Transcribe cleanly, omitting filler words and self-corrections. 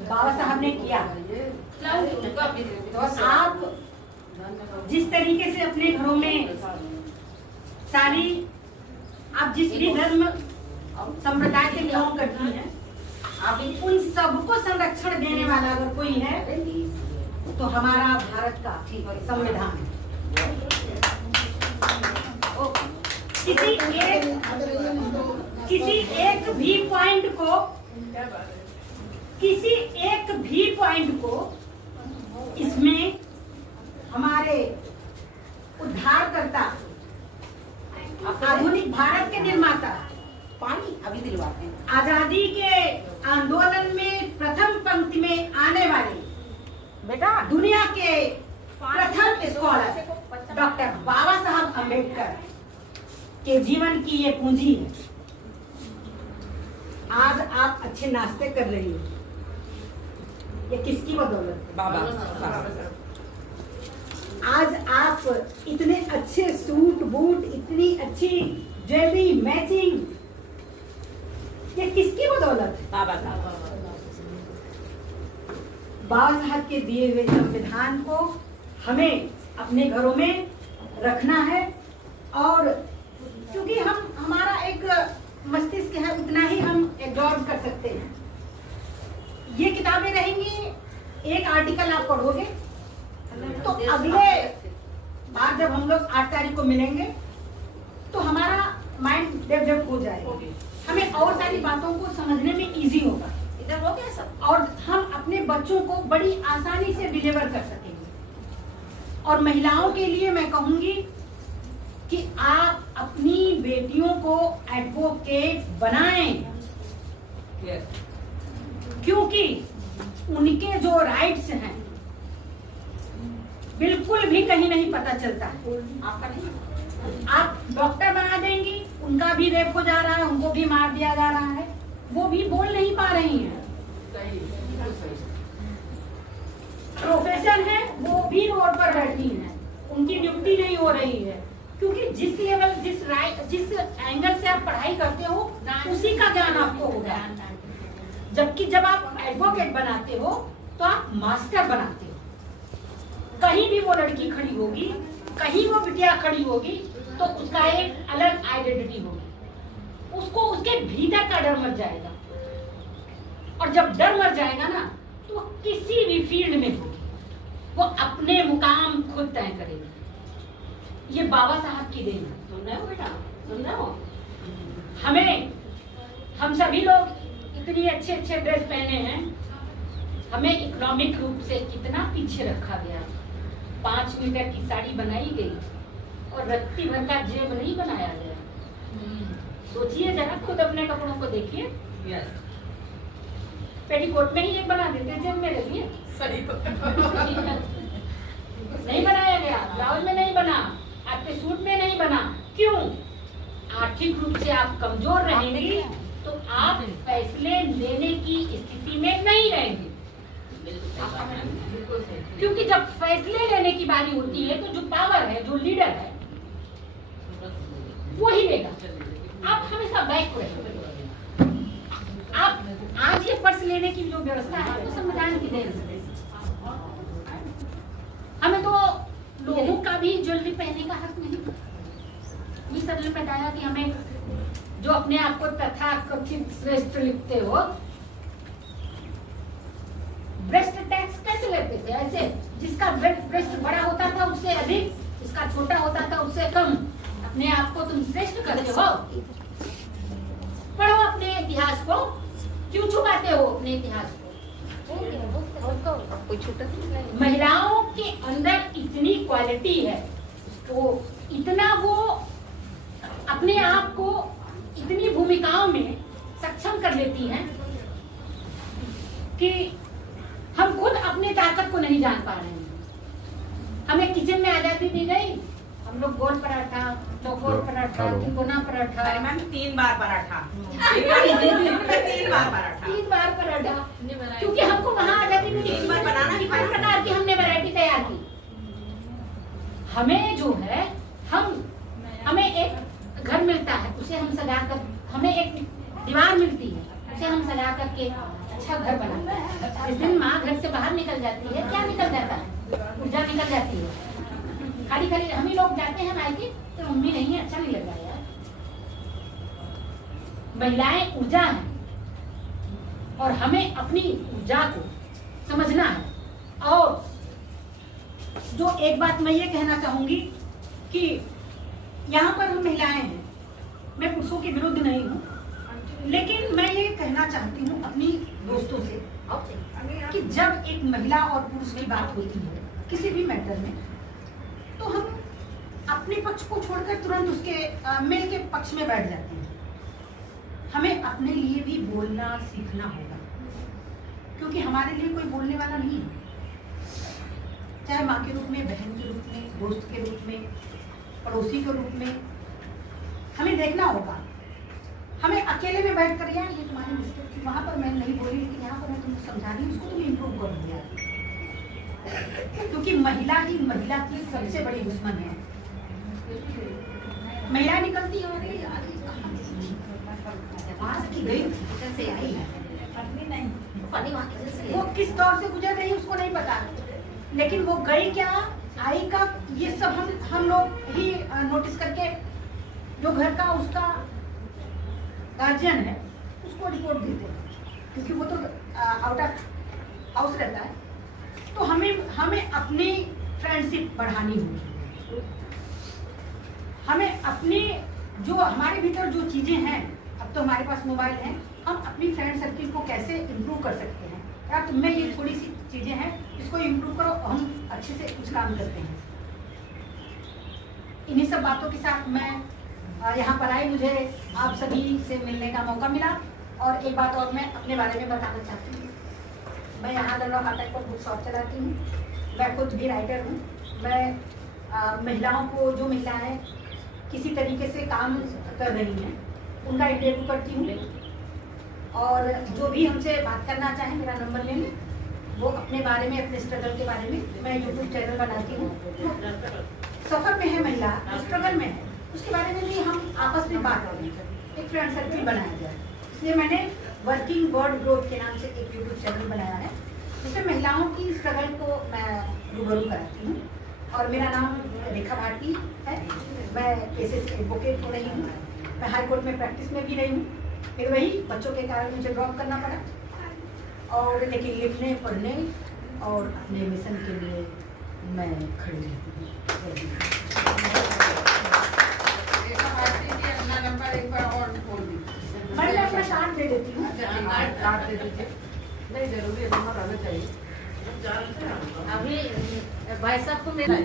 बाबा साहब ने किया। तो आप जिस तरीके से अपने घरों में सारी आप जिस भी धर्म संप्रदाय से बिलोंग करती हैं, आप उन सबको संरक्षण देने वाला अगर कोई है तो हमारा भारत का संविधान है। किसी एक भी पॉइंट को इसमें हमारे उद्धारकर्ता आधुनिक भारत के निर्माता पानी अभी दिलवाते हैं। आजादी के आंदोलन में प्रथम पंक्ति में आने वाले बेटा दुनिया के प्रथम स्कॉलर डॉक्टर बाबा साहब अम्बेडकर के जीवन की ये पूंजी है। आज आप अच्छे नाश्ते कर रही हो, ये किसकी बदौलत है? बाबा आज आप इतने अच्छे सूट बूट, इतनी अच्छी ज्वेलरी मैचिंग, ये किसकी बदौलत है? बाबा साहब। बाबा साहब के दिए हुए संविधान को हमें अपने घरों में रखना है, और क्योंकि हमारा एक मस्तिष्क है, उतना ही हम एब्जॉर्ब कर सकते हैं। ये किताबें रहेंगी, एक आर्टिकल आप पढ़ोगे तो अगले बार जब हम लोग 8 तारीख को मिलेंगे तो हमारा माइंड डेवलप हो जाएगा, हमें और सारी बातों को समझने में इजी होगा। इधर हो गया सब, और हम अपने बच्चों को बड़ी आसानी से डिलीवर कर सकेंगे। और महिलाओं के लिए मैं कहूंगी कि आप अपनी बेटियों को एडवोकेट बनाएं, क्योंकि उनके जो राइट्स हैं बिल्कुल भी कहीं नहीं पता चलता है। आपका नहीं, आप डॉक्टर बना देंगी, उनका भी रेप हो जा रहा है, उनको भी मार दिया जा रहा है, वो भी बोल नहीं पा रही हैं। प्रोफेसर है, वो भी रोड पर बैठी हैं, उनकी ड्यूटी नहीं हो रही है, क्योंकि जिस लेवल जिस एंगल से आप पढ़ाई करते हो उसी का ज्ञान आपको होगा। जबकि जब आप एडवोकेट बनाते हो तो आप मास्टर बनाते हो। कहीं भी वो लड़की खड़ी होगी, कहीं वो बिटिया खड़ी होगी, तो उसका एक अलग आइडेंटिटी होगी, उसको उसके भीतर का डर मर जाएगा। और जब डर मर जाएगा ना, तो वो किसी भी फील्ड में होगी, वो अपने मुकाम खुद तय करेगी। ये बाबा साहब की देन है। सुन रहे हो बेटा, सुन रहे हो? हम सभी लोग इतनी अच्छे अच्छे ड्रेस पहने हैं, हमें इकोनॉमिक रूप से कितना पीछे रखा गया। 5 मीटर की साड़ी बनाई गई और रत्ती भर का जेब नहीं बनाया गया। सोचिए जरा, खुद अपने कपड़ों को देखिए। पेटीकोट में ही एक बना देते जेब में रखिए, नहीं बनाया गया, ब्लाउज में नहीं बना, आपके सूट में नहीं बना। क्यों? आर्थिक रूप से आप कमजोर रहेंगी तो आप फैसले लेने की स्थिति में नहीं रहेंगे। क्योंकि जब फैसले लेने की बारी होती है तो जो पावर है, जो लीडर है, वो ही लेगा। आप हमेशा बैक रहेंगे। आप आज ये पर्स लेने की जो व्यवस्था है तो संविधान की देन है। हमें तो लोगों का भी ज्वेलरी पहनने का हक नहीं। ये सब ने बताया कि हमें जो अपने आप को तथाकथित श्रेष्ठ लिखते हो, ब्रेस्ट टैक्स कैसे लेते थे? ऐसे जिसका ब्रेस्ट बड़ा होता था उससे अधिक, जिसका छोटा होता था उससे कम। अपने आप को तुम श्रेष्ठ करते हो। पढ़ो अपने इतिहास को, क्यों छुपाते हो अपने इतिहास को? कोई छूटा? महिलाओं के अंदर इतनी क्वालिटी है, तो इतना वो अपने आप को इतनी भूमिकाओं में सक्षम कर लेती हैं कि हम खुद अपनी ताकत को नहीं जान पा रहे हैं। हमें किचन में आजादी दी गई, हम लोग गोल पराठा, चौकोर पराठा, तिकोना पराठा, 3 बार पराठा 3 बार पराठा 3 बार पराठा, क्योंकि हमको वहाँ आजादी मिली। 3 बार बनाना ही हर प्रकार की हमने वैरायटी तैयार की। हमें जो है, हमें एक घर मिलता है, उसे हम सजाकर, हमें एक दीवार मिलती है, उसे हम सजा करके अच्छा घर बनाते हैं। जिस दिन माँ घर से बाहर निकल जाती है, क्या निकल जाता है? ऊर्जा निकल जाती है। खाली खाली हम ही लोग जाते हैं मायके तो मम्मी नहीं है, अच्छा नहीं लग रहा यार। महिलाएं ऊर्जा है और हमें अपनी ऊर्जा को समझना है। और जो एक बात मैं ये कहना चाहूंगी कि यहाँ पर हम महिलाएं हैं, मैं पुरुषों के विरुद्ध नहीं हूँ, लेकिन मैं ये कहना चाहती हूँ अपनी दोस्तों से कि जब एक महिला और पुरुष की बात होती है किसी भी मैटर में, तो हम अपने पक्ष को छोड़कर तुरंत उसके मेल के पक्ष में बैठ जाते हैं। हमें अपने लिए भी बोलना सीखना होगा, क्योंकि हमारे लिए कोई बोलने वाला नहीं है। चाहे माँ के रूप में, बहन के रूप में, दोस्त के रूप में, पड़ोसी के रूप में, हमें देखना होगा। हमें अकेले में बैठ कर, यार ये तुम्हारी मिस्टेक थी, वहाँ पर मैं नहीं बोली, लेकिन यहाँ पर मैं तुमको समझा रही हूँ, उसको तुम इम्प्रूव कर दिया। क्योंकि महिला ही महिला की सबसे बड़ी दुश्मन है। महिला निकलती है, अरे यार आज की गई से आई है, वो किस दौर से गुजर रही है उसको नहीं पता, लेकिन वो गई क्या, आई का, ये सब हम लोग ही नोटिस करके जो घर का उसका गार्जियन है उसको रिपोर्ट देते हैं, क्योंकि वो तो आउट ऑफ हाउस रहता है। तो हमें अपनी फ्रेंडशिप बढ़ानी होगी। हमें अपनी जो हमारे भीतर जो चीजें हैं, अब तो हमारे पास मोबाइल है, हम अपनी फ्रेंड सर्किल को कैसे इम्प्रूव कर सकते हैं। यार तुम में ये थोड़ी सी चीजें हैं, इसको इम्प्रूव करो, हम अच्छे से कुछ काम करते हैं। इन्हीं सब बातों के साथ मैं यहाँ पर आई, मुझे आप सभी से मिलने का मौका मिला। और एक बात और मैं अपने बारे में बताना चाहती हूँ। मैं यहाँ लल्ला फाटक पर बुक शॉप चलाती हूँ, मैं खुद भी राइटर हूँ। मैं महिलाओं को, जो महिलाएं किसी तरीके से काम कर रही हैं, उनका इंटरव्यू करती हूँ। और जो भी हमसे बात करना चाहे मेरा नंबर ले लें, वो अपने बारे में, अपने स्ट्रगल के बारे में, मैं यूट्यूब चैनल बनाती हूँ। सफ़र में है महिला, स्ट्रगल में है, उसके बारे में भी हम आपस में बात करें, एक फ्रेंड सर्किल बनाया जाए। इसलिए मैंने वर्किंग वर्ड ग्रोथ के नाम से एक यूट्यूब चैनल बनाया है, जिसमें महिलाओं की स्ट्रगल को मैं रूबरू कराती हूँ। और मेरा नाम रेखा भाटी है। मैं केसेस एडवोकेट हो रही हूँ, मैं हाई कोर्ट में प्रैक्टिस में भी रही हूँ, फिर वही बच्चों के कारण मुझे ड्रॉप करना पड़ा, और लेकिन लिखने, पढ़ने और अपने मिशन के लिए मैं खड़ी रहती हूँ। मैं अपना कार्ड दे देती हूँ। कार्ड दे दीजिए, नहीं जरूरी है, नंबर आना चाहिए। अभी भाई साहब को मेरा